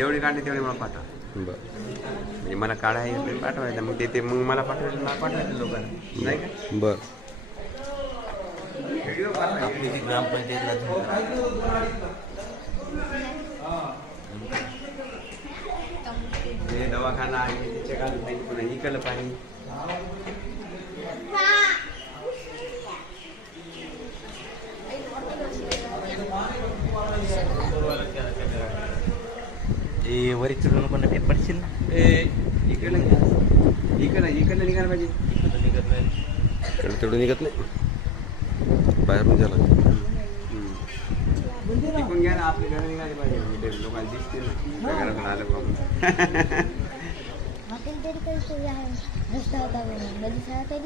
जेवढी काढली तेवढी मला पाठवा. बरं. म्हणजे मला काढायचं पाठवायचं, मग ते मग मला पाठवायचं, मला पाठवायचं लोकांना, नाही का? बरं. आपली जी ग्रामपंचायतला हे दवाखाना आहे त्याच्या घालून पाहिजे, पुन्हा इकडलं पाणी. वरी चढून पण ते पडशील ना. इकडलं इकडलं निघायला पाहिजे. निघत नाही. इकडे तेवढं निघत नाही, बाहेरून द्यायला लागतं. टिकून घ्या ना, आपली घरं निघाली पाहिजे, म्हणजे लोकांना दिसतील ना घरातून आलं पाहून. हॉटेल तरी काही सोय आहे, रस्ता होता नदी शाळा काही